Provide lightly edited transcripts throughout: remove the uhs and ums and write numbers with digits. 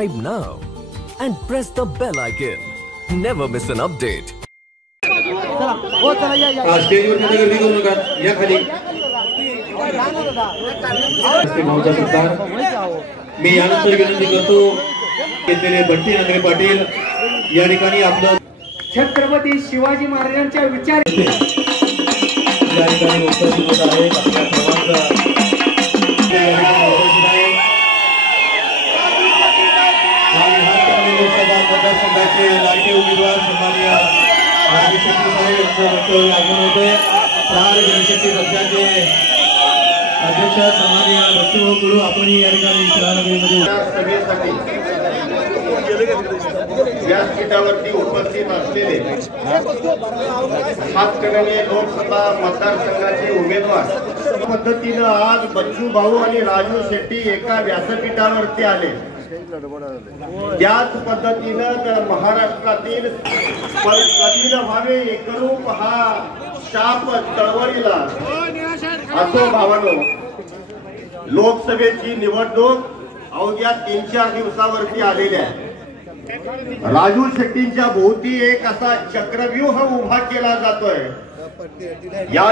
subscribe now and press the bell icon. Never miss an update. स्टेजवर गर्दी करू नका, या खाली. मी यानंतर विनंती करतो केलेले बंटी नंदरे पाटील या ठिकाणी आपलं छत्रपती शिवाजी महाराजांच्या विचार या ठिकाणी उपस्थित होत आहेत. आपल्या सर्वांचा लोकसभा मतदारसंघाचे लाडके उमेदवार सन्माननीय राजू शेट्टी साहेब यांचं वक्तव्य आगमन होते. प्रार जनशक्ती पक्षाचे अध्यक्ष सन्माननीय बच्चूभाऊ कुळू आपण या ठिकाणी शिलानगरीमध्ये सभेसाठी व्यासपीठावरती उपस्थित असलेले हातकणंगले लोकसभा मतदारसंघाचे उमेदवार पद्धतीनं आज बच्चूभाऊ आणि राजू शेट्टी एका व्यासपीठावरती आले. त्याच पद्धतीनं महाराष्ट्रातील कधी व्हावे एकरूप हा शाप चळवळीला असो भावानो. लोकसभेची निवडणूक अवघ्या 3-4 दिवसावरती आलेल्या आहे. राजू शेट्टींच्या भोवती एक असा चक्रव्यूह उभा केला जातोय. या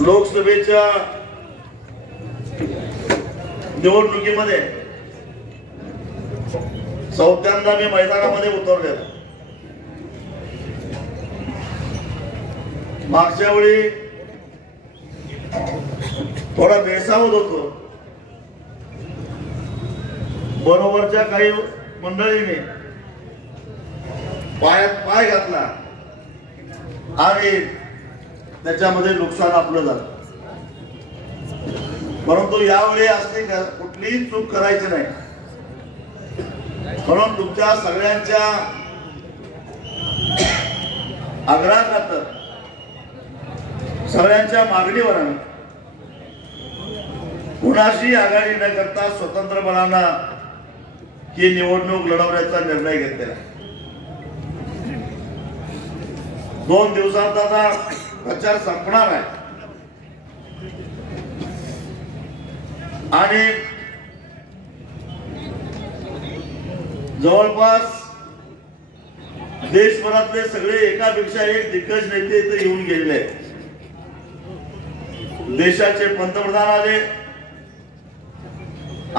लोकसभेच्या निवडणुकीमध्ये चौथ्यांदा मी मैदानामध्ये उतरले. मागच्या वेळी थोडा बेसावत होतो. बरोबरच्या काही मंडळीने पायात पाय घातला आणि त्याच्यामध्ये नुकसान आपलं झालं. परंतु यावेळी असते कुठलीही चूक करायची नाही म्हणून तुमच्या सगळ्यांच्या आग्रहाखातर सगळ्यांच्या मागणीवर कुणाशी आघाडी न करता स्वतंत्रपणानं ही निवडणूक लढवण्याचा निर्णय घेतलेला. 2 दिवसात आता प्रचार संपणार आहे आणि जवळपास देशभरातले सगळे एकापेक्षा एक दिग्गज नेते इथे येऊन गेलेले आहेत. देशाचे पंतप्रधान आले.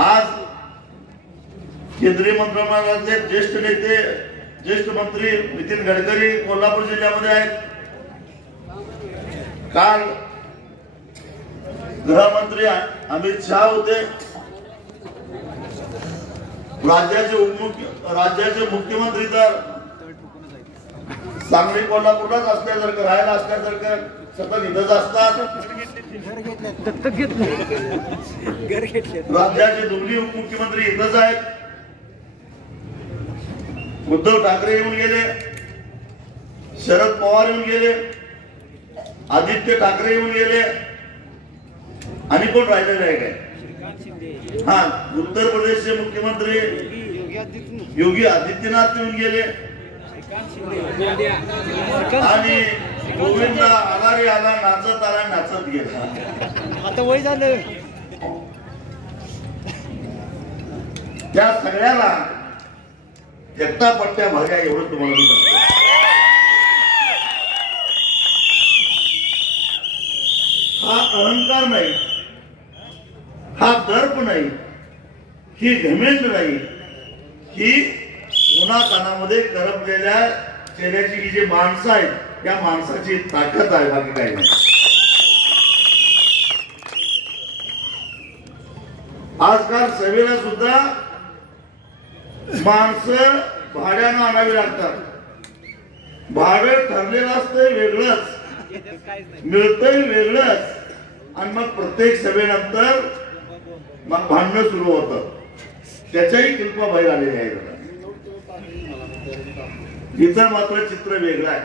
आज केंद्रीय मंत्रिमंडळातले ज्येष्ठ नेते ज्येष्ठ मंत्री नितीन गडकरी कोल्हापूर जिल्ह्यामध्ये आहेत. काल गृहमंत्री अमित शहा होते. राज्याचे मुख्यमंत्री तर सांगली कोल्हापूरलाच असल्यासारखं राहायला असल्यासारखं सतत इथंच असतात. राज्याचे दोन्ही उपमुख्यमंत्री इथंच आहेत. उद्धव ठाकरे येऊन गेले, शरद पवार येऊन गेले, आदित्य ठाकरे येऊन गेले आणि कोण राहिलेले आहे काय? हा, उत्तर प्रदेशचे मुख्यमंत्री योगी आदित्यनाथ येऊन गेले आणि गोविंद आघाडी आला, नाचत आला, नाचत गेला. आता वय झालं. त्या सगळ्याला एकटा पट्ट्या भाग्या एवढं तुम्हाला मी सांगतो. हा अहंकार नाही, हा दर्प नाही, ही घमेंड नाही, ही उन्हातानामध्ये करपलेल्या चेहऱ्याची ही जी माणसं आहेत त्या माणसाची ताकद आहे, बाकी काही नाही. आजकाल सभेला सुद्धा माणसं भाड्यानं आणावी लागतात. भाडं ठरलेलं असतंय वेगळंच, मिळतंय वेगळंच आणि मग प्रत्येक सभेनंतर मग भांडणं सुरू होतं. त्याच्याही कल्पना बाहेर आलेली आहे. इथं मात्र चित्र वेगळं आहे.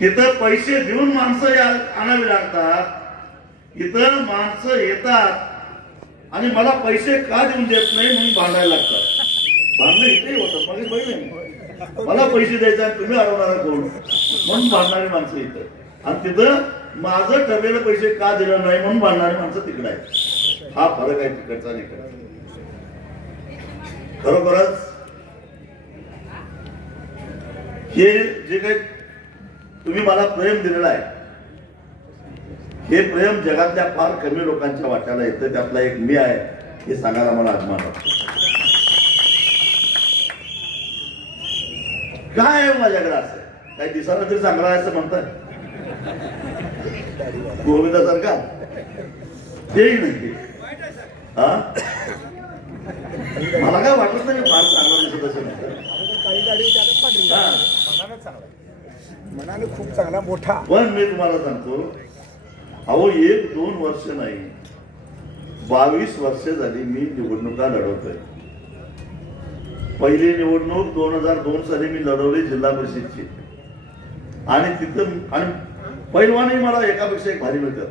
तिथं पैसे देऊन माणसं आणावी लागतात. इथं माणसं येतात आणि मला पैसे का देऊन देत नाही म्हणून भांडायला लागतात. भांडणं इथे होतं. मग पहिले मला पैसे द्यायचे आणि तुम्ही अडवणार कोण म्हणून भांडणारी माणसं इथं. आणि तिथं माझं ठरलेले पैसे का दिलं नाही म्हणून भांडणारी माणसं तिकडे आहेत. हा फरक आहे तिकडचा. खरोखरच हे जे काही तुम्ही मला प्रेम दिलेलं आहे, हे प्रेम जगातल्या फार कमी लोकांच्या वाट्याला येतं. त्यातला एक मी आहे हे सांगायला मला अभिमान वाटतो. काय आहे माझ्याकडे असं काही दिसायला तरी चांगला आहे असं म्हणतात गोविंदासारखा, तेही नाही. हा मला काय वाटत नाही फार चांगला दिसत असं म्हणतात. मनाने खूप चांगला मोठा. पण मी तुम्हाला सांगतो, अहो 1-2 वर्ष नाही, 22 वर्ष झाली मी निवडणुका लढवतोय. पहिली निवडणूक 2002 साली मी लढवली जिल्हा परिषदची, आणि तिथं आणि पैलवानही मला एकापेक्षा एक भारी मिळतात.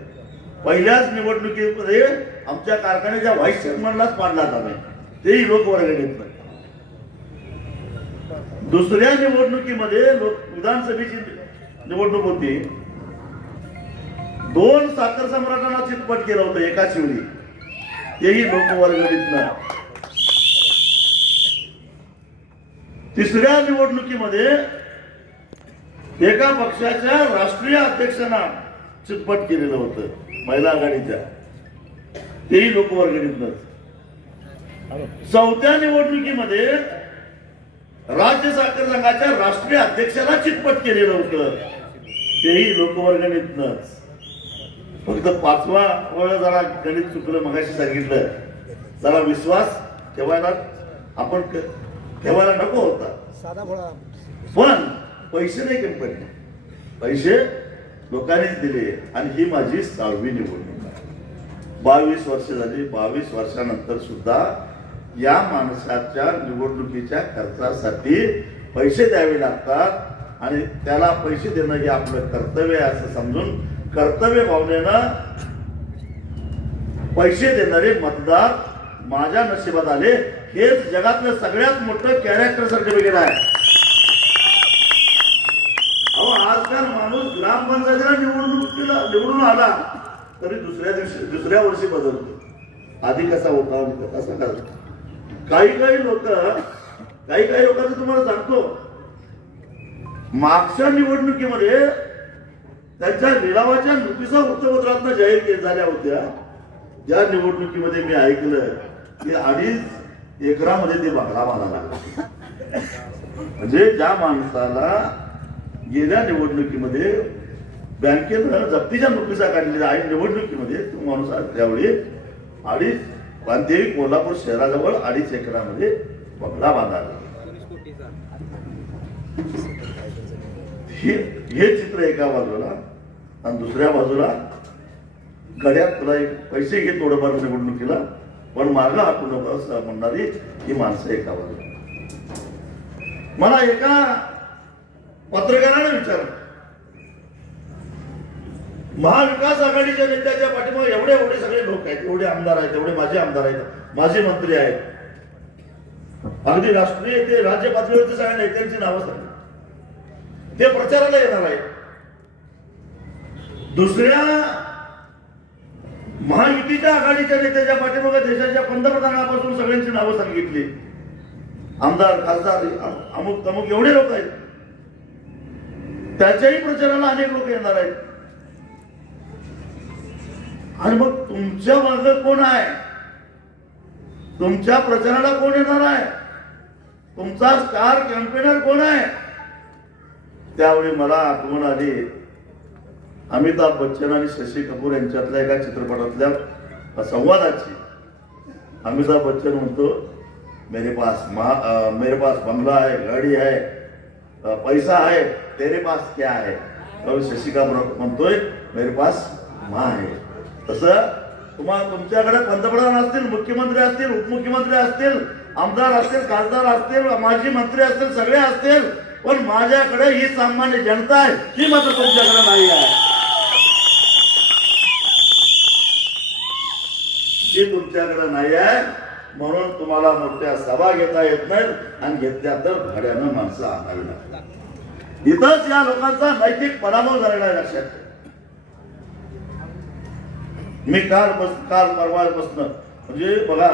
पहिल्याच निवडणुकीमध्ये आमच्या कारखान्याच्या व्हाईस चेअरमनलाच पाडला आम्ही, तेही लोकवर्गणीत. दुसऱ्या निवडणुकीमध्ये विधानसभेची निवडणूक होती, 2 साखर सम्राटांना चितपट केलं होतं एकाच वेळी, तेही लोकवर्गणीतनं. तिसऱ्या निवडणुकीमध्ये एका पक्षाच्या राष्ट्रीय अध्यक्षांना चितपट केलेलं होतं महिला आघाडीच्या, तेही लोकवर्गणीतनं. चौथ्या निवडणुकीमध्ये राज्य साखर संघाच्या राष्ट्रीय अध्यक्षाला चितपट केलेलं होतं, तेही लोकवर्गणीतनंच. फक्त 5वा वेळ जरा गणित चुकलं, मगाशी सांगितलं, जरा विश्वास ठेवायला आपण ठेवायला नको होता. पण पैसे नाही कमी पडले, पैसे लोकांनीच दिले. आणि ही माझी 6वी निवडणूक आहे. 22 वर्ष झाली. 22 वर्षानंतर सुद्धा या माणसाच्या निवडणुकीच्या खर्चासाठी पैसे द्यावे लागतात, आणि त्याला पैसे देणं हे आपलं कर्तव्य आहे असं समजून कर्तव्य भावनेनं पैसे देणारे मतदार माझ्या नशिबात आले. हेच जगातलं सगळ्यात मोठं कॅरेक्टर सर्टिफिकेट आहे. अहो आजकाल माणूस ग्रामपंचायतीला निवडून आला तरी दुसऱ्या वर्षी बदलतो. आधी कसा होता कसा करतो. काही लोकांचं तुम्हाला सांगतो, मागच्या निवडणुकीमध्ये त्यांच्या लिलावाच्या नोटिसा वृत्तपत्रातनं जाहीर झाल्या होत्या. ज्या निवडणुकीमध्ये मी ऐकलं की 2.5 एकरामध्ये ते बंगला बांधायला लागला. म्हणजे ज्या माणसाला गेल्या निवडणुकीमध्ये बँकेनं जप्तीच्या नोटिसा काढलेल्या आहे, निवडणुकीमध्ये तो माणूस त्यावेळी 2.5 कोल्हापूर शहराजवळ 2.5 एकरामध्ये बंगला बांधायला. हे चित्र एका बाजूला, आणि दुसऱ्या बाजूला गड्यात तुला पैसे घे थोडंफार निवडणुकीला, पण मार्ग हाकू नको असं म्हणणारी ही माणसं एका बाजूला. मला एका पत्रकाराने विचारलं, महाविकास आघाडीच्या नेत्याच्या पाठीमागे एवढे सगळे लोक आहेत, एवढे आमदार आहेत, एवढे माजी आमदार आहेत, माजी मंत्री आहेत, अगदी राष्ट्रीय ते राज्य पातळीवरच्या सगळ्या नेत्यांची नावं सांगितली, ते प्रचाराला येणार आहेत. दुसऱ्या महायुतीच्या आघाडीच्या नेत्याच्या पाठीमागे देशाच्या पंतप्रधानापासून सगळ्यांची नावं सांगितली, आमदार खासदार अमुक तमुक एवढे लोक आहेत, त्याच्याही प्रचाराला अनेक लोक येणार आहेत. आणि मग तुमच्या मागे कोण आहे, तुमच्या प्रचाराला कोण येणार आहे, तुमचा स्टार कॅम्पेनर कोण आहे? त्यावेळी मला आठवण आली अमिताभ बच्चन आणि शशी कपूर यांच्यातल्या एका चित्रपटातल्या संवादाची. अमिताभ बच्चन म्हणतो, मेरे पास बंगला है, गाड़ी है, पैसा है, तेरे पास क्या है? और शशी कपूर म्हणतोय, मेरे पास माँ है. तसं तुमच्याकडे पंतप्रधान असतील, मुख्यमंत्री असतील, उपमुख्यमंत्री असतील, आमदार असतील, खासदार असतील, माजी मंत्री असतील, सगळे असतील, पण माझ्याकडे ही सामान्य जनता आहे, ही मात्र तुमच्याकडे नाही आहे. ही तुमच्याकडे नाही आहे, म्हणून तुम्हाला मोठ्या सभा घेता येत नाहीत, आणि घेतल्या तर भाड्यानं माणसं आणावी लागतात. इथंच या लोकांचा नैतिक पराभव झालेला आहे. लक्षात ठेवा. मी काल परवा बसणं म्हणजे बघा,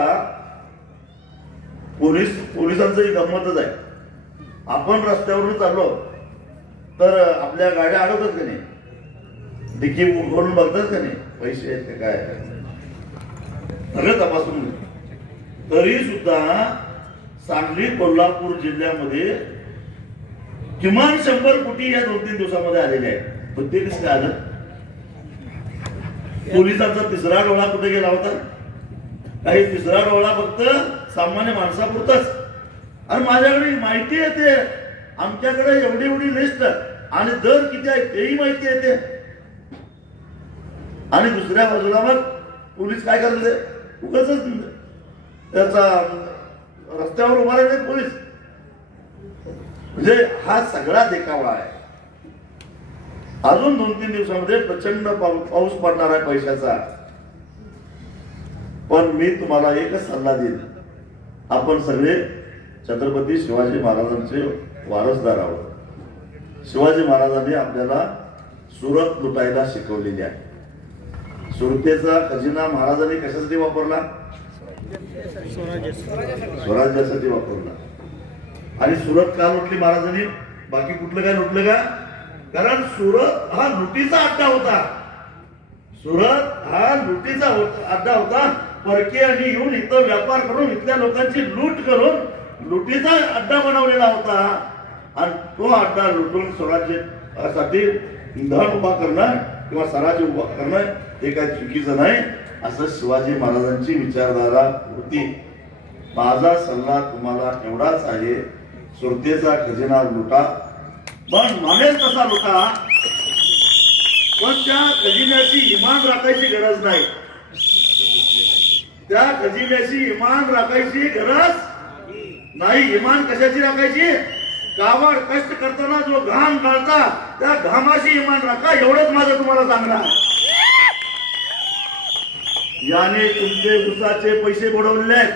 पोलिसांचं गंमतच आहे. आपण रस्त्यावरून चाललो तर आपल्या गाड्या अडवतात का नाही, डिकी खोलून बघतात का नाही, पैसे आहेत का काय, सगळं तपासून. तरी सुद्धा सांगली कोल्हापूर जिल्ह्यामध्ये किमान 100 कोटी या 2-3 दिवसामध्ये आलेले आहेत. पण ते कसं आलं? पोलिसांचा तिसरा डोळा कुठे गेला होता? काही तिसरा डोळा फक्त सामान्य माणसापुरताच. आणि माझ्याकडे माहिती येते, आमच्याकडे एवढी लिस्ट आणि दर किती आहे तेही माहिती येते. आणि दुसऱ्या बाजूला मग पोलीस काय करते, उगाच त्याचा रस्त्यावर उभा राहिले पोलीस. म्हणजे हा सगळा देखावा आहे. अजून 2-3 दिवसामध्ये प्रचंड पाऊस पडणार आहे पैशाचा. पण मी तुम्हाला एकच सल्ला देईन, आपण सगळे छत्रपती शिवाजी महाराजांचे वारसदार आहोत. शिवाजी महाराजांनी आपल्याला सुरत लुटायला शिकवलेली आहे. सुरतेचा खजिना महाराजांनी कशासाठी वापरला? स्वराज्यासाठी वापरला. आणि सुरत का लुटली महाराजांनी? बाकी कुठलं काय लुटलं का? कारण सुरत हा लुटीचा अड्डा होता. सुरत हा लुटीचा अड्डा होता. परकीयांनी येऊन इथं व्यापार करून इथल्या लोकांची लूट करून लुटीचा अड्डा बनवलेला होता. आणि तो अड्डा लुटून स्वराज्यासाठी धन उभा करणं किंवा स्वराज्य उभा करणं हे काही चुकीचं नाही, असं शिवाजी महाराजांची विचारधारा होती. माझा सल्ला तुम्हाला एवढाच आहे, सुरतेचा खजिना लुटा, पण मानेल तसा लुटा, पण त्या खजिन्याची इमान राखायची गरज नाही. त्या खजिन्याची इमान राखायची गरज नाही. इमान कशाची राखायची? गावावर कष्ट करताना जो घाम गाळता त्या घामाची इमान राखा, एवढंच माझं तुम्हाला सांगणं आहे. याने तुमचे ऊसाचे पैसे बुडवलेले आहेत,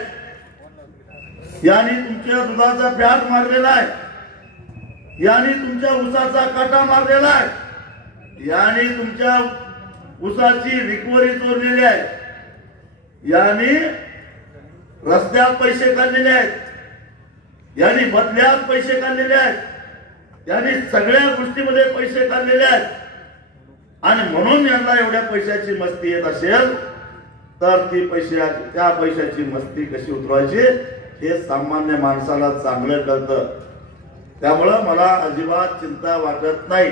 याने तुमच्या दुधाचा ब्याज मारलेला आहे, याने तुमच्या ऊसाचा काटा मारलेला आहे, याने तुमच्या ऊसाची रिकव्हरी चोरलेली आहे, याने रस्त्यात पैसे काढलेले आहेत, याने बदल्यात पैसे काढलेले आहेत, याने सगळ्या गोष्टीमध्ये पैसे काढलेले आहेत. आणि म्हणून यांना एवढ्या पैशाची मस्ती येत असेल तर त्या पैशाची मस्ती कशी उतरवायची हे सामान्य माणसाला चांगलं कळतं. त्यामुळं मला अजिबात चिंता वाटत नाही.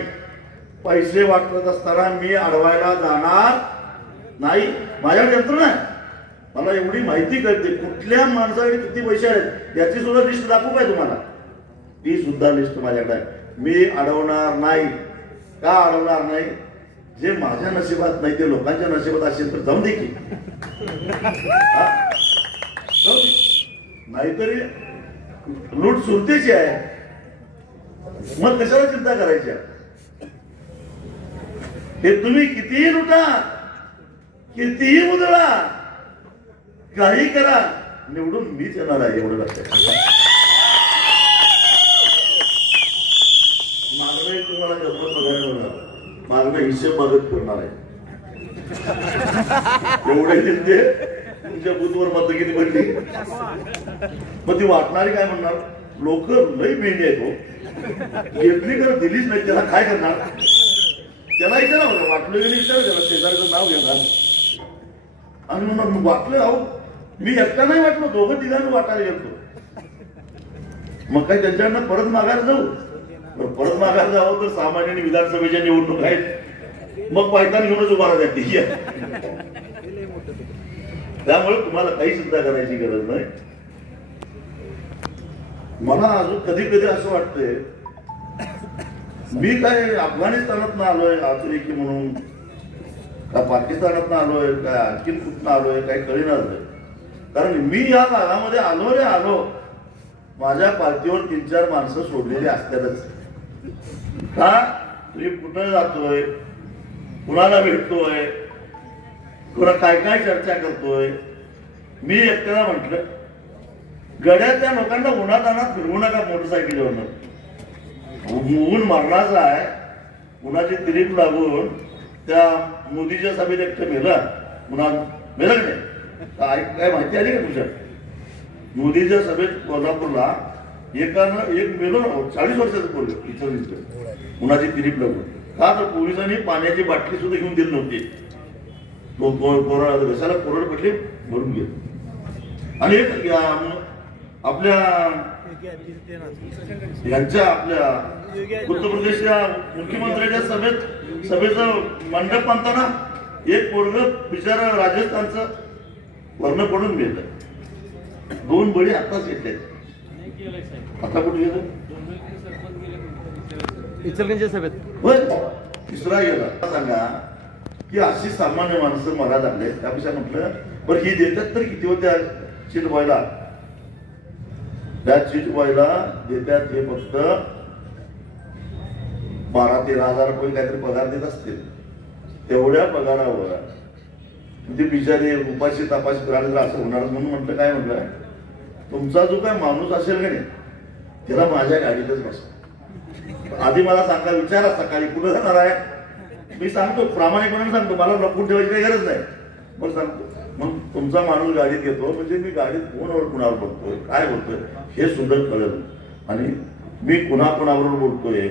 पैसे वाटत असताना मी अडवायला जाणार नाही. माझ्याकडे यंत्रणा आहे, मला एवढी माहिती कळते कुठल्या माणसाकडे किती पैसे आहेत याची सुद्धा लिस्ट दाखवू काय तुम्हाला? ती सुद्धा लिस्ट माझ्याकडे आहे. मी अडवणार नाही. का अडवणार नाही? जे माझ्या नशिबात नाही ते लोकांच्या नशिबात असेल तर जाऊन दे की. नाहीतरी लूट सुरतेची आहे, मग कशाला चिंता करायची? हे तुम्ही कितीही लुटा, कितीही मुदळा, काही करा, निवडून मीच येणार आहे, एवढं लक्षात. मागणं तुम्हाला गप्पत बघायला होणार, मागणं हिशेब बघत करणार आहे. एवढे दिले तुमच्या बूथवर मत किती पडली, मग ती वाटणारी काय म्हणणार? लोक लई मेंढी आहेत हो, घेतली कर दिलीच नाही, त्याला काय करणार? त्याला विचारा बघा, वाटलं गेलं विचार, त्याला शेजारचं नाव घेणार आणि म्हणून वाटलं. अहो मी एकटा नाही वाटलो, 2-3 वाटायला गेलो. मग काय त्यांच्याकडनं परत मागायला जाऊ? परत मागायला जावं तर सामान्य विधानसभेच्या निवडणूक आहेत, मग पायतान घेऊनच उभा राहते. त्यामुळे तुम्हाला काही चिंता करायची गरज नाही. मला अजून कधी कधी असं वाटतंय मी काय अफगाणिस्तानात आलोय अतिरेकी म्हणून, का पाकिस्तानात आलोय, काय आणखीन कुठं आलोय, काही कळीना झालंय. कारण मी या भागामध्ये आलो माझ्या पार्टीवर 3-4 माणसं सोडलेली असतातच. का तुम्ही कुठं जातोय, कुणाला भेटतोय, कुणा काय काय चर्चा करतोय. मी एकट्याला म्हटलं, गड्या त्या लोकांना उन्हातानात फिरवू नका मोटरसायकलीवरनं. ऊन मारणाचा आहे, उन्हाची तिरीप लागून त्या मोदीच्या सभेत एकटं मेलं, उन्हा मेलं नाही. काय माहिती आली का तुझ्या? मोदीच्या सभेत कोल्हापूरला एकानं एक मेलो 40 वर्षाचं पोरगं इथं उन्हाची तिरीप लागून का तर पोलिसांनी पाण्याची बाटली सुद्धा घेऊन दिली नव्हती. घशाला कोरड पडले भरून गेले. आणि एक आपल्या यांच्या आपल्या उत्तर प्रदेशच्या मुख्यमंत्र्यांच्या सभेचं मंडप बांधताना एक पोरगं बिचारा राजस्थानचं वर्ण पडून मिळत. 2 बळी आताच घेतले. आता कुठे गेलं इचलकरंजी सभेत होय. तिसरा गेला. सांगा की अशी सामान्य माणसं मला लागले. त्यापेक्षा म्हटलं बरं ही देतात तर किती होत्या सीट व्हायला. त्या सीट व्हायला देतात हे फक्त 12-13 हजार रुपये काहीतरी पगार देत असतील. तेवढ्या पगारावर ते बिचारे उपाशी तपाशी राहिले तर असं होणार म्हणून म्हटलं काय म्हटलं तुमचा जो काय माणूस असेल का नाही त्याला माझ्या गाडीतच बसवा. आधी मला सांगा विचारा सकाळी कुठं जाणार आहे. मी सांगतो प्रामाणिकपणे सांगतो मला लपून ठेवायची काही गरज नाही. मग सांगतो मग तुमचा माणूस गाडीत घेतो म्हणजे मी गाडीत कोणावर कुणावर बोलतोय काय बोलतोय हे सुद्धा कळलं. आणि मी कुणाबरोबर बोलतोय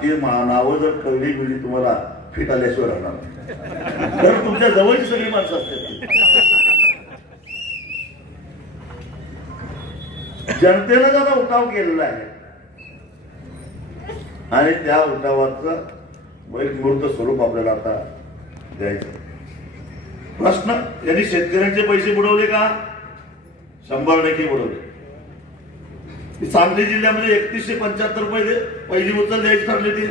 ती नावं जर कळली बिळली तुम्हाला फिट आल्याशिवाय राहणार. तर तुमच्या जवळची सगळी माणसं असतात. जनतेनं जरा उठाव केलेला आहे आणि त्या उठावाचं एक मूर्त स्वरूप आपल्याला आता द्यायचं. प्रश्न यांनी शेतकऱ्यांचे पैसे बुडवले का 100% बुडवले. सांगली जिल्ह्यामध्ये 3175 रुपये पहिली उचल द्यायची ठरली ती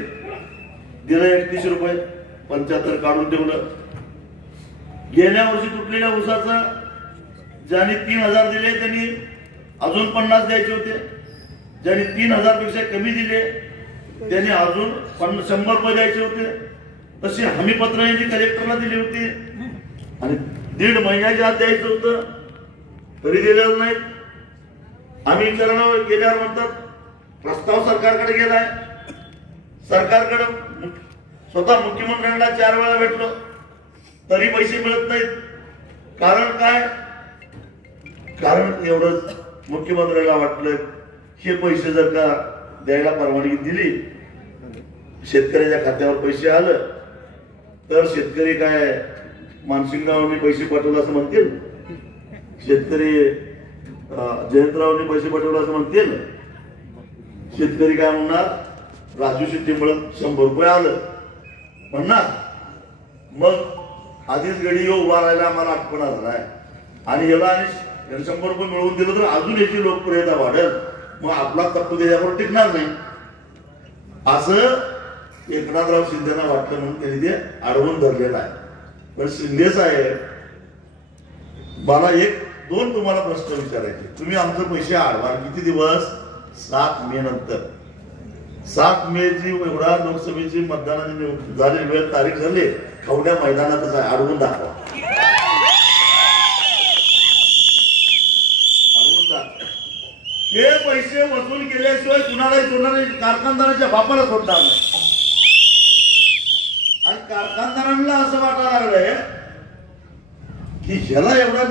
दिलं 31 रुपये 75 काढून ठेवलं. गेल्या वर्षी तुटलेल्या ऊसाचं ज्यांनी 3000 दिले त्यांनी अजून 50 द्यायचे होते. ज्यांनी 3000 पेक्षा कमी दिले त्यांनी अजून 100 रुपये द्यायचे होते. तशी हमीपत्र यांनी कलेक्टरला दिली होती आणि 1.5 महिन्याच्या आत द्यायचं होतं तरी दिलेलं नाही. आम्ही विचारणार गेल्यावर म्हणतात प्रस्ताव सरकारकडे गेलाय. सरकारकडे स्वतः मुख्यमंत्र्यांना 4 वेळा भेटलो तरी पैसे मिळत नाहीत. कारण काय कारण एवढंच मुख्यमंत्र्यांना वाटलं हे पैसे जर का द्यायला परवानगी दिली शेतकऱ्याच्या खात्यावर पैसे आलं तर शेतकरी काय मानसिंगरावांनी पैसे पाठवलं असं म्हणतील. शेतकरी जयंतरावांनी पैसे पाठवलं असं म्हणतील. शेतकरी काय म्हणणार राजू शेट्टीमुळे 100 रुपये आलं म्हणणार. मग आधीच गडी उभा राहायला आम्हाला आठवण झालाय आणि याला आणि 100 रुपये मिळवून दिलं तर अजून याची लोकप्रियता वाढेल. मग आपला तत्व त्याच्यावर टिकणार नाही असं एकनाथराव शिंदेना वाटलं म्हणून त्यांनी ते अडवून धरलेलं आहे. पण शिंदे साहेब मला 1-2 तुम्हाला प्रश्न विचारायचे. तुम्ही आमचे पैसे अडवा किती दिवस 7 मे नंतर 7 मे ची एवढा लोकसभेची मतदानाची झाली वेळ तारीख झाली कवड्या मैदानातच आहे अडवून दाखवा. हे पैसे वसूल केल्याशिवाय कुणालाही सोडणार नाही. कारखानदाराच्या बापाला सोडणार नाही. आणि कारखानदारांना असं वाटायला लागलंय की ह्याला एवढा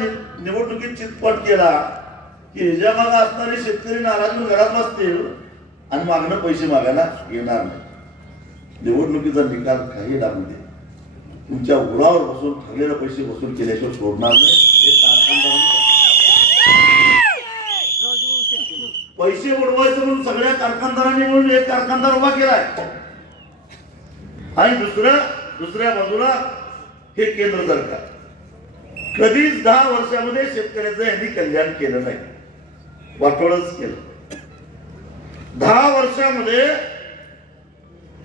निवडणुकीत चितपट केला की ह्याच्या मागे असणारे शेतकरी नाराज घरात बसतील आणि मागणं पैसे मागायला येणार नाही. निवडणुकीचा निकाल काही लागू दे तुमच्या उरावर बसून ठरलेले पैसे वसूल केल्याशिवाय सोडणार नाही. हे कारखानदारांनी पैसे बुडवायचं म्हणून सगळ्या कारखानदारांनी म्हणून एक कारखानदार उभा केलाय आणि दुसऱ्या बाजूला हे केंद्र सरकार. कधीच 10 वर्षामध्ये शेतकऱ्याचं यांनी कल्याण केलं नाही. वाटोळच केलं. 10 वर्षामध्ये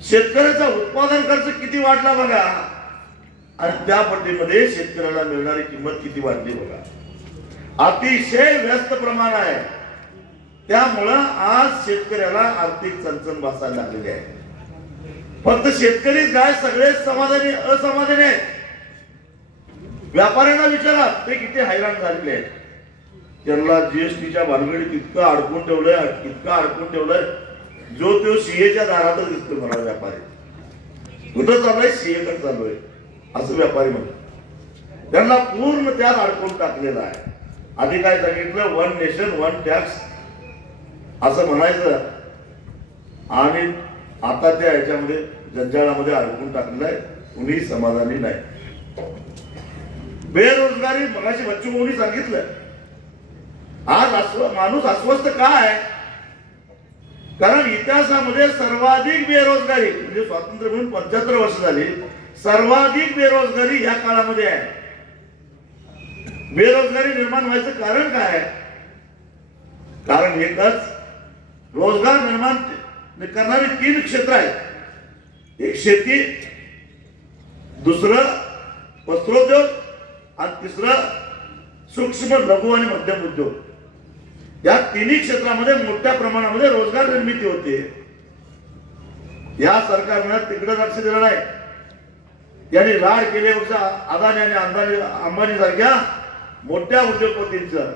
शेतकऱ्याचा उत्पादन खर्च किती वाढला बघा आणि त्या पट्टीमध्ये शेतकऱ्याला मिळणारी किंमत किती वाढली बघा. अतिशय व्यस्त प्रमाण आहे. त्यामुळं आज शेतकऱ्याला आर्थिक चणचण बसायला लागलेली आहे. फक्त शेतकरीच काय सगळेच समाधानी असमाधानी आहेत. व्यापाऱ्यांना विचारा ते किती हैराण झालेले आहेत. त्यांना जीएसटीच्या भानगडीत इतकं अडकून ठेवलंय जो तो सीएच्या दारातच दिसतो मला व्यापारी. कुठं चाललंय सीएकडे चाललोय असं व्यापारी म्हणतो. त्यांना पूर्ण त्यात अडकून टाकलेला आहे. आधी काय सांगितलं, 1 नेशन 1 टॅक्स असं म्हणायचं, आणि आता त्या ह्याच्यामध्ये जंजाळामध्ये अडकून टाकलेलं आहे, कुणी समाधानी नाही. बेरोजगारी मगाशी बच्चू भाऊंनी सांगितलं. आज माणूस अस्वस्थ का आहे? कारण इतिहासामध्ये सर्वाधिक बेरोजगारी म्हणजे स्वातंत्र्य मिळून 75 वर्ष झाली, सर्वाधिक बेरोजगारी या काळामध्ये आहे. बेरोजगारी निर्माण व्हायचं कारण काय आहे? कारण एकच, रोजगार निर्माण करणारी 3 क्षेत्र आहेत. एक शेती, दुसरं वस्त्रोद्योग आणि तिसरं सूक्ष्म लघु आणि मध्यम उद्योग. या तिन्ही क्षेत्रामध्ये मोठ्या प्रमाणामध्ये रोजगार निर्मिती होते. या सरकारनं तिकडे लक्ष दिलं नाही. यांनी लाड केले अदानी आणि अंबानी सारख्या मोठ्या उद्योगपतींचं.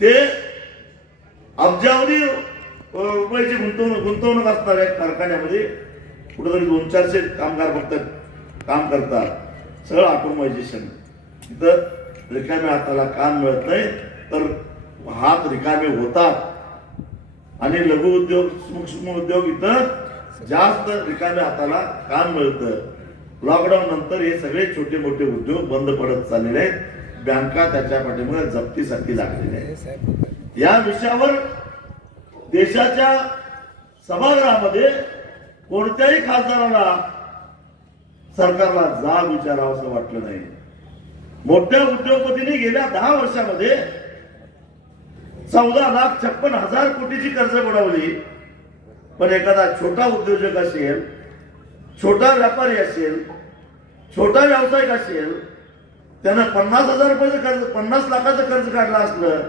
ते अब्जावधी रुपयाची गुंतवणूक असणाऱ्या कारखान्यामध्ये कुठेतरी 200-400 कामगार फक्त काम करतात. सगळं ऑटोमायझेशन. तिथं रिकाम्या हाताला काम मिळत नाही, तर हात रिकामे होतात. आणि लघु उद्योग, सूक्ष्म उद्योग इथं जास्त रिकाम्या हाताला काम मिळतं. लॉकडाऊन नंतर हे सगळे छोटे मोठे उद्योग बंद पडत चाललेले आहेत. बँका त्याच्या पाठीमुळे जप्तीसाठी लागलेल्या आहेत. या विषयावर देशाच्या सभागृहामध्ये कोणत्याही खासदाराला सरकारला जाब विचारावं असं वाटलं नाही. मोठ्या उद्योगपतींनी गेल्या 10 वर्षामध्ये 14,56,000 कोटीची कर्ज बुडवली. पण एखादा छोटा उद्योजक असेल, छोटा व्यापारी असेल, छोटा व्यावसायिक असेल, त्यानं 50,000 रुपयाचं कर्ज, 50 लाखाचं कर्ज काढलं असलं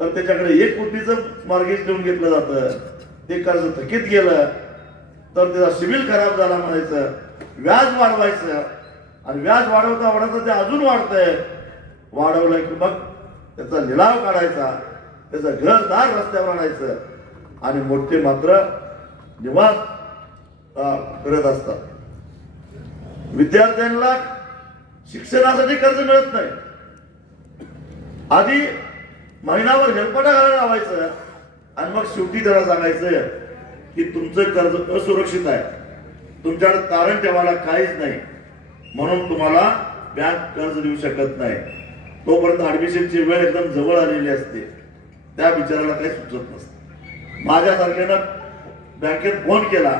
तर त्याच्याकडे 1 कोटीचं मॉर्गेज देऊन घेतलं जातं. ते कर्ज थकीत गेलं तर त्याचा सिबिल खराब झाला म्हणायचं, व्याज वाढवायचं, आणि व्याज वाढवता वाढवता ते अजून वाढतंय. वाढवलं की मग त्याचा लिलाव काढायचा, त्याचं घरदार रस्त्यावर आणायचं, आणि मोठे मात्र निवांत करत असतात. विद्यार्थ्यांना शिक्षणासाठी कर्ज मिळत नाही. आधी महिनाभर हेलपाटा घालायला लावायचं, आणि मग शेवटी त्याला सांगायचं की तुमचं कर्ज असुरक्षित आहे, तुमच्याकडे तारण ठेवायला काहीच नाही, म्हणून तुम्हाला बँक कर्ज देऊ शकत नाही. तोपर्यंत ऍडमिशनची वेळ एकदम जवळ आलेली असते. त्या बिचाराला काही सुचत नसतं. माझ्यासारख्यानं बँकेत फोन केला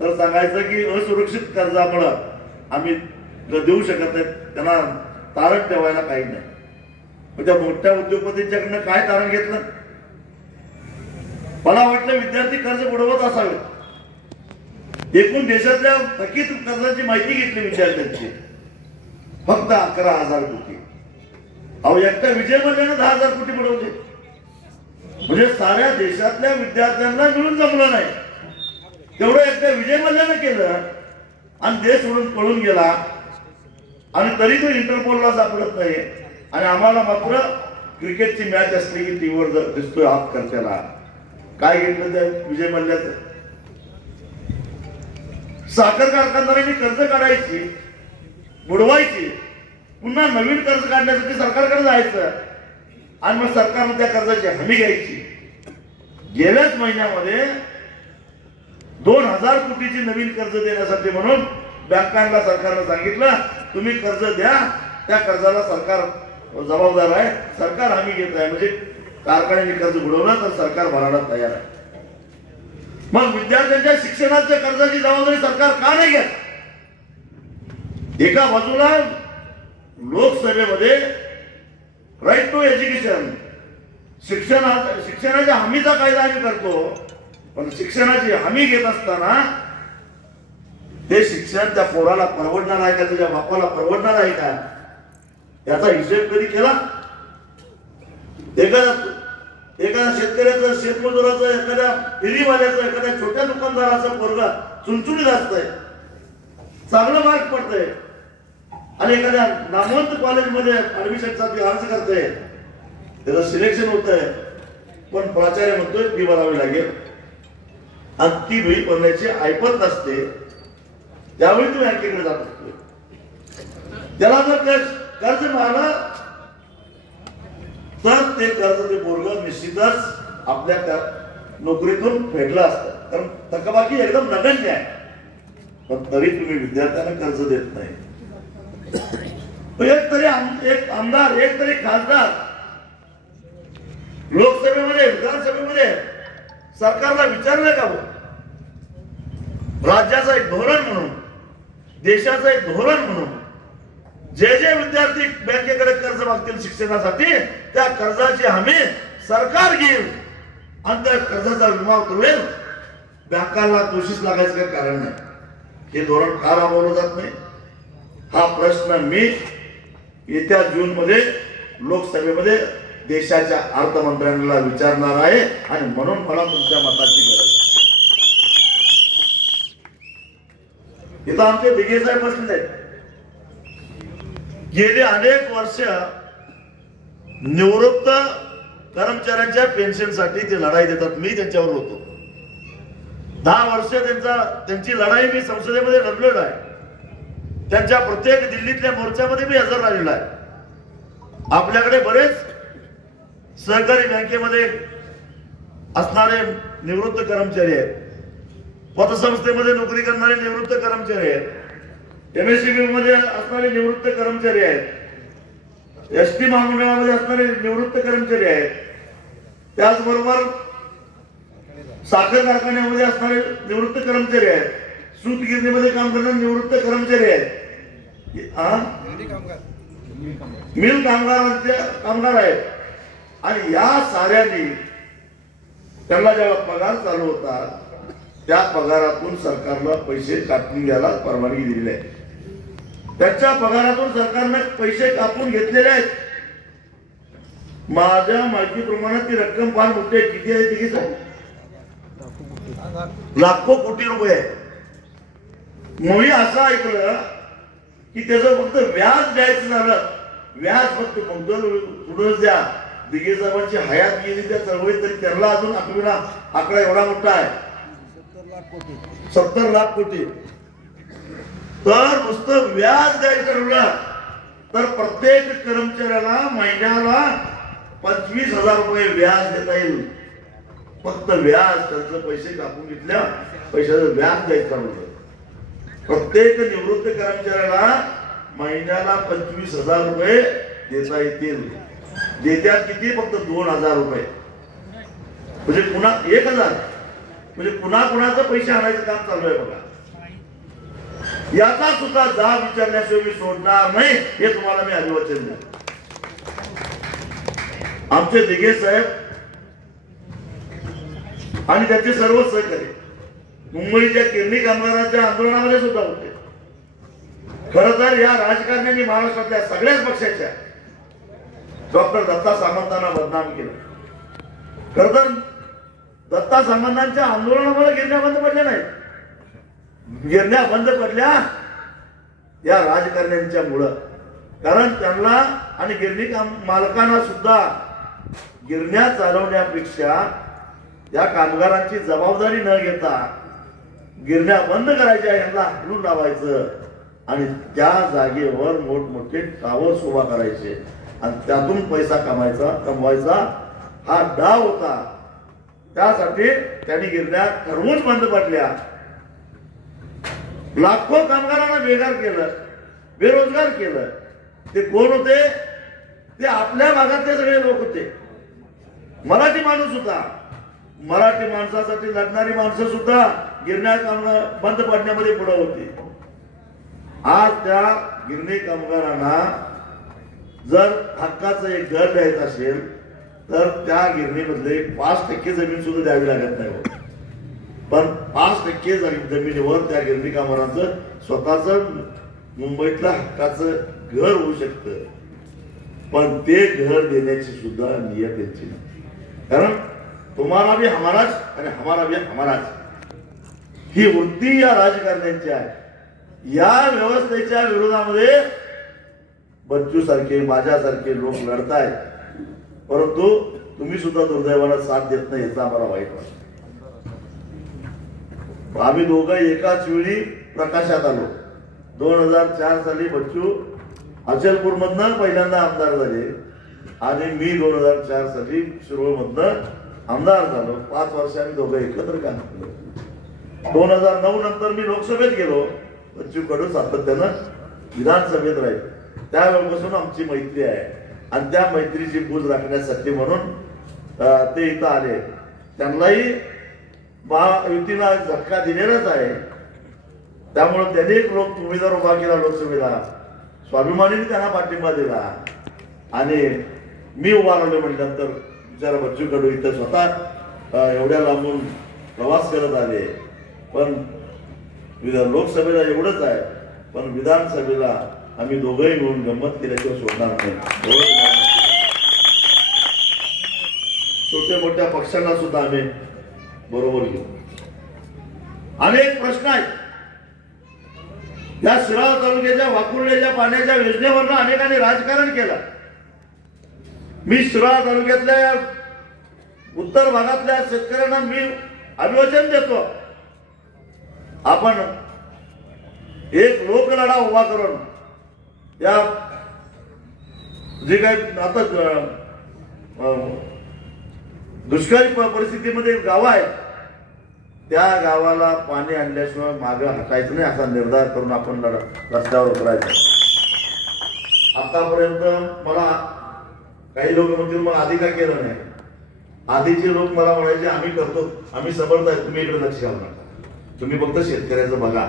तर सांगायचं की असुरक्षित कर्जामुळं आम्ही देऊ शकत नाही, त्यांना तारण ठेवायला काही नाही. त्या मोठ्या उद्योगपतींच्याकडनं काय तारण घेतलं? मला वाटलं विद्यार्थी कर्ज बुडवत असावे. एकूण देशातल्या थकीत कर्जाची माहिती घेतली विद्यार्थ्यांची, फक्त 11,000 कोटी. अहो, एकट्या विजय मल्ल्यानं 10,000 कोटी बुडवले. म्हणजे साऱ्या देशातल्या विद्यार्थ्यांना मिळून जमलं नाही तेवढं एकट्या विजय मल्ल्यानं केलं, आणि देश सोडून पळून गेला. आणि तरी तो इंटरपोलला सापडत नाही. आणि आम्हाला मात्र क्रिकेटची मॅच असली की टीव्हीवर दिसतोय हात करत्याला. काय घेतलं त्या विजय मल्ल्याचं? साखर कारखानदारांनी कर्ज काढायची, बुडवायची, पुन्हा नवीन कर्ज काढण्यासाठी सरकारकडे जायचं, आणि मग सरकारने त्या कर्जाची हमी घ्यायची. गेल्याच महिन्यामध्ये 2,000 कोटीची नवीन कर्ज देण्यासाठी म्हणून बँकांना सरकारनं सांगितलं तुम्ही कर्ज द्या, त्या कर्जाला सरकार जबाबदार आहे, सरकार हमी घेत आहे. म्हणजे कारखान्याने कर्ज बुडवलं तर सरकार भरायला तयार आहे. मग विद्यार्थ्यांच्या शिक्षणाच्या कर्जाची जबाबदारी सरकार का नाही घेत? एका बाजूला लोकसभेमध्ये राईट टू एज्युकेशन, शिक्षणाच्या हमीचा कायदा आम्ही करतो, पण शिक्षणाची हमी घेत असताना ते शिक्षण त्या पोराला परवडणार आहे का, त्याच्या बापाला परवडणार आहे का, याचा हिशेब कधी केला? एखाद्या शेतकऱ्याचं, शेतमजुराचं, एखाद्या फेरीवाल्याचं, एखाद्या छोट्या दुकानदाराचं पोरगा चुनचुनीत असतंय, चांगलं मार्क पडतंय, आणि एखाद्या नामवंत कॉलेजमध्ये ऍडमिशनसाठी अर्ज करतंय, त्याचं सिलेक्शन होतंय, पण प्राचार्य म्हणतोय फी भरावी लागेल, आणि ती फी भरण्याची ऐपत नसते. त्यावेळी तो बँकेकडे जात असतो. त्याला जर कर्ज मिळालं तर ते कर्ज ते पोरग निश्चितच आपल्या नोकरीतून फेडलं असतं. कारण थकबाकी एकदम नगण्य आहे, पण तरी तुम्ही विद्यार्थ्यांना कर्ज देत नाही. एक आमदार, एक तरी खासदार लोकसभेमध्ये, विधानसभेमध्ये सरकारला विचारलं का? राज्याचं एक धोरण म्हणून, देशाचं एक धोरण म्हणून जे जे विद्यार्थी बँकेकडे कर्ज मागतील शिक्षणासाठी, त्या कर्जाची हमी सरकार घेईल आणि त्या कर्जाचा विमा उतरवेल. बँकांना दोषीच लागायचं काही कारण नाही. हे धोरण का राबवलं जात नाही, हा प्रश्न मी येत्या जून मध्ये लोकसभेमध्ये देशाच्या अर्थमंत्र्यांना विचारणार आहे आणि म्हणून मला तुमच्या मताची गरज आहे. इथं आमचे दिघे साहेब बसले आहेत. गेली अनेक वर्ष निवृत्त कर्मचाऱ्यांच्या पेन्शनसाठी ते लढाई देतात. मी त्यांच्यावर होतो. 10 वर्ष त्यांची लढाई मी संसदेमध्ये लढलेलो आहे. त्यांच्या प्रत्येक दिल्लीतल्या मोर्चामध्ये मी हजर राहिलेला आहे. आपल्याकडे बरेच सहकारी बँकेमध्ये असणारे निवृत्त कर्मचारी आहेत, पतसंस्थेमध्ये नोकरी करणारे निवृत्त कर्मचारी आहेत, MSCB मध्ये असणारे निवृत्त कर्मचारी आहेत, ST महामंडळामध्ये असणारे निवृत्त कर्मचारी आहेत, त्याचबरोबर साखर कारखान्यामध्ये असणारे निवृत्त कर्मचारी आहेत, सूतगिरणीमध्ये काम करणारे निवृत्त कर्मचारी आहेत, मिल कामगार आहेत. आणि या साऱ्यांनी त्यांना जेव्हा पगार चालू होता त्या पगारातून सरकारला पैसे कापून घ्यायला परवानगी दिलेली आहे. त्यांच्या पगारातून सरकारने पैसे कापून घेतलेले आहेत. माझ्या माहितीप्रमाणे ती रक्कम फार मोठी आहे. किती आहे? किती आहे? लाखो कोटी रुपये. मी असं ऐकलं की त्याचं फक्त व्याज द्यायचं झालं, व्याज फक्त मुद्दल द्या. दिघे साहेबांची हयात गेली त्या चळवळीत, तरी त्यांना अजून आकडा एवढा मोठा आहे, 70 लाख कोटी. तर नुसतं व्याज द्यायचं ठरवलं तर प्रत्येक कर्मचाऱ्याला महिन्याला 25,000 रुपये व्याज देता येईल. फक्त व्याज, त्यांचे पैसे कापून घेतल्या पैशाचं व्याज द्यायचं ठरवलं. प्रत्येक निवृत्त कर्मचाऱ्याला महिन्याला 25,000 रुपये देता येतील. देत्यात किती? फक्त 2,000 रुपये. म्हणजे पुन्हा 1,000, म्हणजे पुन्हा कुणाचं पैसे आणायचं काम चालू आहे बघा. याचा सुद्धा जाब विचारण्याशिवाय मी सोडणार नाही, हे तुम्हाला मी अभिवचन देतो. आमचे दिघे साहेब आणि त्याचे सर्व सहकारी मुंबईच्या किरणी कामगारांच्या आंदोलनामध्ये सुद्धा होते. खरं तर या राजकारण्यांनी महाराष्ट्रातल्या सगळ्याच पक्षाच्या डॉक्टर दत्ता सामंतांना बदनाम केलं. खरं तर दत्ता सामंतांच्या आंदोलनामुळे गिरण्या बंद पडल्या नाहीत. गिरण्या बंद पडल्या या राजकारण्यांच्या मुळे. कारण त्यांना आणि गिरणी मालकांना सुद्धा गिरण्या चालवण्यापेक्षा या कामगारांची जबाबदारी न घेता गिरण्या बंद करायच्या, यांना हलून लावायचं आणि त्या जागेवर मोठमोठे टावर्स उभा करायचे आणि त्यातून पैसा कमवायचा हा डाव होता. त्यासाठी त्यांनी गिरण्या ठरवून बंद पडल्या. लाखो कामगारांना बेकार केलं, बेरोजगार केलं. ते कोण होते? ते आपल्या भागातले सगळे लोक होते. मराठी माणूस होता. मराठी माणसासाठी लढणारी माणसं सुद्धा गिरण्या बंद पडण्यामध्ये पुढे होती. आज त्या गिरणी कामगारांना जर हक्काचं एक घर द्यायचं असेल तर त्या गिरणीमधले 5% जमीन सुद्धा द्यावी लागत नाही. पण 5% जमिनीवर त्या गिरणी कामगारांचं स्वतःच मुंबईतलं हक्काचं घर होऊ शकतं. पण ते घर देण्याची सुद्धा नियत त्यांची नाही. कारण तुम्हाला भी हमाराच आणि हमारा भी हमाराच ही वृत्ती या राजकारण्यांची आहे. या व्यवस्थेच्या विरोधामध्ये बच्चू सारखे, माझ्यासारखे लोक लढतायत, परंतु तुम्ही सुद्धा दुर्दैवाला साथ देत नाही, याचा आम्हाला वाईट वाटतं. आम्ही दोघं एकाच वेळी प्रकाशात आलो. 2004 साली बच्चू अचलपूर मधनं पहिल्यांदा आमदार झाले. आणि मी 2004 साली शिरोळमधनं आमदार झालो. 5 वर्ष आम्ही दोघं एकत्र काम केलं. 2009 नंतर मी लोकसभेत गेलो. बच्चू कडू सातत्यानं विधानसभेत राहील. त्यावेळेपासून आमची मैत्री आहे आणि त्या मैत्रीची बूज राखण्यासाठी म्हणून ते इथं आले. त्यांनाही महायुतीला झटका दिलेलाच आहे. त्यामुळे त्यांनी एक उमेदवार उभा केला लोकसभेला. स्वाभिमानीने त्यांना पाठिंबा दिला आणि मी उभा राहिलो म्हटल्यानंतर जरा बच्चू कडू इथं स्वतः एवढ्या लांबून प्रवास करत आले. पण लोकसभेला एवढंच आहे, पण विधानसभेला आम्ही दोघंही मिळून गंमत केल्याशिवाय सोडणार नाही. छोट्या मोठ्या पक्षांना सुद्धा आम्ही बरोबर घेऊ. अनेक प्रश्न आहेत. या शिराळा तालुक्याच्या वाकुर्ड्याच्या पाण्याच्या योजनेवरनं अनेकांनी राजकारण केलं. मी शिराळा तालुक्यातल्या उत्तर भागातल्या शेतकऱ्यांना मी अभिवादन देतो. आपण एक लोकलढा उभा करून या जे काही आता दुष्काळी परिस्थितीमध्ये गाव आहे त्या गावाला पाणी आणल्याशिवाय मागे हटायचं नाही असा निर्धार करून आपण रस्त्यावर उतरायचं. आतापर्यंत मला काही लोक म्हणतील मग आधी काय केलं नाही. आधीचे लोक मला म्हणायचे आम्ही करतो, आम्ही समर्थ आहे, तुम्ही इकडे लक्ष घालू नका, तुम्ही फक्त शेतकऱ्याचं बघा.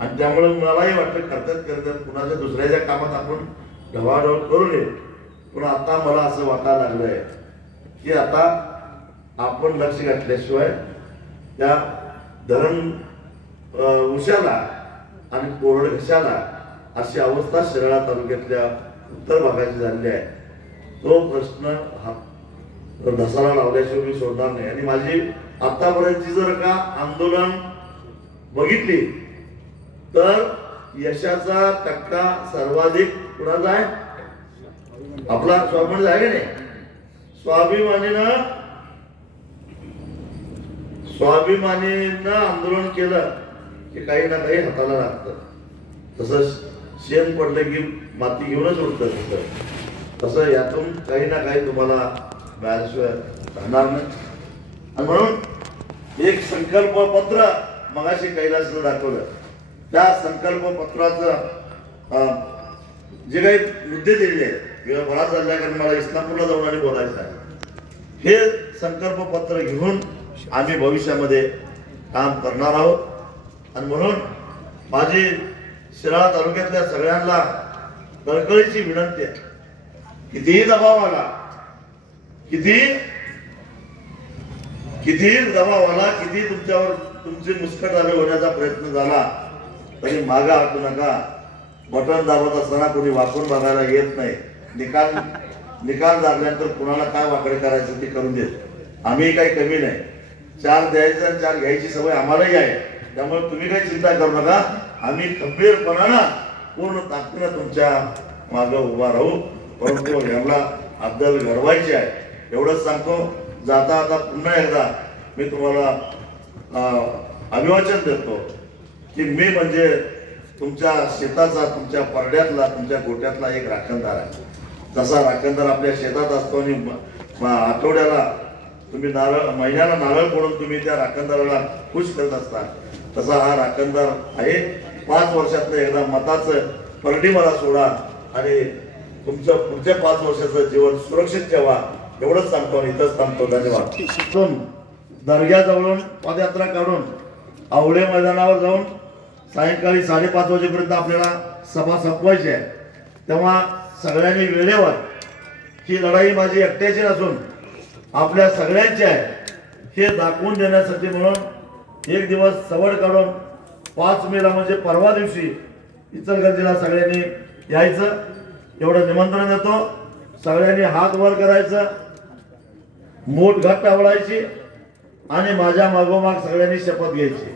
आणि त्यामुळे मलाही वाटतं करतात कुणाच्या दुसऱ्याच्या कामात आपण ढवाढवळ करू नये. पण आता मला असं वाटायला लागलंय की आता आपण लक्ष घातल्याशिवाय त्या धरण उशाला आणि कोरड घशाला अशी अवस्था शिराळा तालुक्यातल्या उत्तर भागाची झालेली आहे. तो प्रश्न धसाला लावल्याशिवाय मी सोडणार नाही. आणि माझी आतापर्यंतची जर का आंदोलन बघितली तर यशाचा टक्का सर्वाधिक कुणाचा आहे? आपला स्वाभिमानी आहे की नाही? स्वाभिमानीनं आंदोलन केलं की काही ना काही हाताला लागतं. तसं शेण पडलं की माती घेऊनच उठतं. तसं यातून काही ना काही तुम्हाला मिळाल्याशिवाय राहणार नाही. आणि म्हणून एक संकल्प पत्र मगाशी कैलासला दाखवलं. त्या संकल्प पत्राचं जे काही मुद्दे दिलेले आहेत किंवा बराच झाल्या कारण मला इस्लामपूरला जाऊन आणि बोलायचं आहे. हे संकल्प पत्र घेऊन आम्ही भविष्यामध्ये काम करणार आहोत. आणि म्हणून माझी शिराळा तालुक्यातल्या सगळ्यांना कळकळीची विनंती आहे. कितीही दबाव आला, किती दबाव आला, किती तुमच्यावर तुमचे मुस्कटदाबी होण्याचा प्रयत्न झाला तरी मागे हटू नका. बटन दाबत असताना कोणी वाकून बघायला येत नाही. निकाल लागल्यानंतर कुणाला काय वाकडे करायचं ते करून देत. आम्ही काही कमी नाही. 4 द्यायचं आणि 4 घ्यायची सवय आम्हालाही आहे. त्यामुळे तुम्ही काही चिंता करू नका. आम्ही खंबीरपणानं पूर्ण ताकदीनं तुमच्या मागे उभा राहू. परंतु यांना अद्दल घडवायची आहे एवढंच सांगतो. जाता आता पुन्हा एकदा मी तुम्हाला अभिवाचन देतो की मी म्हणजे तुमच्या शेताचा, तुमच्या परड्यातला, तुमच्या गोट्यातला एक राखणदार आहे. जसा राखणदार आपल्या शेतात असतो आणि आठवड्याला तुम्ही महिन्याला नारळ फोडून तुम्ही त्या राखणदाराला खुश करत असता, तसा हा राखणदार आहे. 5 वर्षातलं एकदा मताचं परडी मला सोडा आणि तुमचं पुढच्या 5 वर्षाचं जीवन सुरक्षित ठेवा एवढंच सांगतो आणि इथंच थांबतो. धन्यवाद. दर्ग्याजवळून पदयात्रा काढून आवळे मैदानावर जाऊन सायंकाळी 5:30 वाजेपर्यंत आपल्याला सभा संपवायची आहे. तेव्हा सगळ्यांनी वेळेवर, ही लढाई माझी एकट्याची नसून आपल्या सगळ्यांची आहे हे दाखवून देण्यासाठी म्हणून एक दिवस सवड काढून 5 मेला म्हणजे परवा दिवशी इचलकरंजीला सगळ्यांनी यायचं एवढं निमंत्रण देतो. सगळ्यांनी हात वर करायचं, मूठ घट्ट आवडायची आणि माझ्या मागोमाग सगळ्यांनी शपथ घ्यायची.